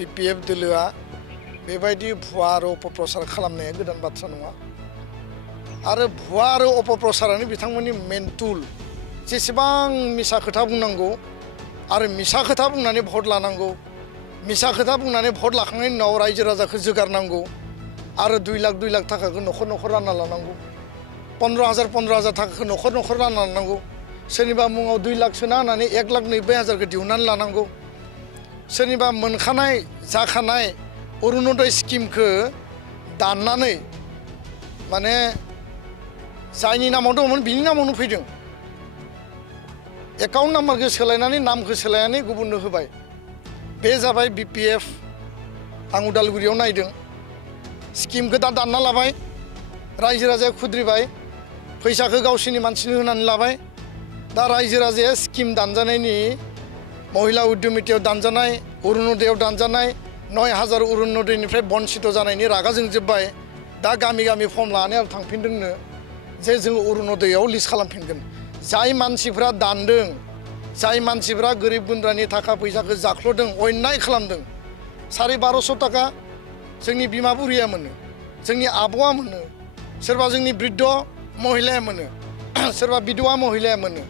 BPF दोलोआ बेबायदि भुवा आरो अपप्रचार खालामनाया गोदान बाथ्रा नङा आरो भुवा आरो अपप्रचारानो बिथांमोननि मेन टुल जेसेबां मिसा खोथा बुंनांगौ आरो मिसा खोथा बुंनानै भट लानांगौ मिसा खोथा बुंनानै भट लाखांनायनि उनाव रायजो राजाखौ जोगारनांगौ आरो 2 लाख थाखाखौ न'खर रानना लानांगौ 15,000 थाखाखौ न'खर रानना लानांगौ सोरनिबा मुङाव 2 लाख सोना होनानै 1,90,000 दिहुननानै लानांगौ सोरनिबा मोनखानाय जाखानाय अरुणोदय स्किमखौ दाननानै माने जायनि नामाव दंमोन बिनि नामावनो फैदों एकाउन्ट नाम्बारखौ सोलायनानै नामखौ सोलायनानै गुबुननो होबाय बे जाबाय BPF आं उदालगुरियाव नायदों स्किमखौ दा दानना लाबाय रायजो राजाया खुद्रिबाय फैसाखौ गावसोरनि मानसिनो होनानै लाबाय दा रायजो राजाया स्किम दानजानायनि महिला उद्यमितायाव दानजानाय अरुणोदयाव दानजानाय 9,000 अरुणोदयनिफ्राय बन्सित जानायनि रागा जोंजोब्बाय दा गामि फर्म लानानै आरो थांफिनदोंनो जे जों अरुणोदयाव लिस्ट खालामफिनगोन जाय मानसिफ्रा दानदों जाय मानसिफ्रा गोरिब गुन्द्रानि थाखा फैसाखौ जाख्ल'दों अन्याय खालामदों 1250 थाखा जोंनि बिमा बुरिया मोनो जोंनि आब'आ मोनो सोरबा जोंनि बृद्ध महिलाया मोनो सोरबा बिधवा महिलाया मोनो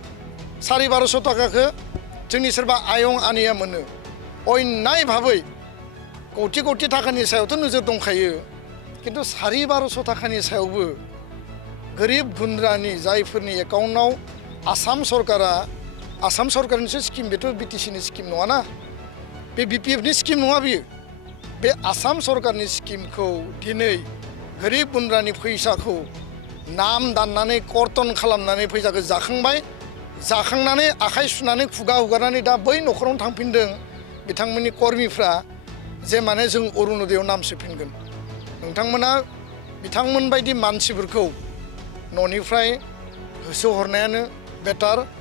1250 थाखाखौ जोंनि सोरबा आयं आनैया मोनो अन्याय भाबै कौटि थाखानि सायावथ' नोजोर दंखायो किन्तु 1250 थाखानि सायावबो गोरिब गुन्द्रानि जायफोरनि एकाउन्टआव आसाम सरकारनिसो स्किम बेथ' BTCनि स्किम नङाना बे BPFनि स्किम नङा बियो बे आसाम सरकारनि स्किमखौ दिनै गोरिब गुन्द्रानि फैसाखौ नाम दाननानै कर्तन खालामनानै फैसाखौ जाखांनानै आखाइ सुनानै खुगा हुगारनानै दा बै न'खरावनो थांफिनदों बिथांमोननि कर्मिफ्रा जे माने जों अरुणोदयाव नाम सोफिनगोन नोंथांमोना बिथांमोन बायदि मानसिफोरखौ न'निफ्राय होसोहरनायानो बेटार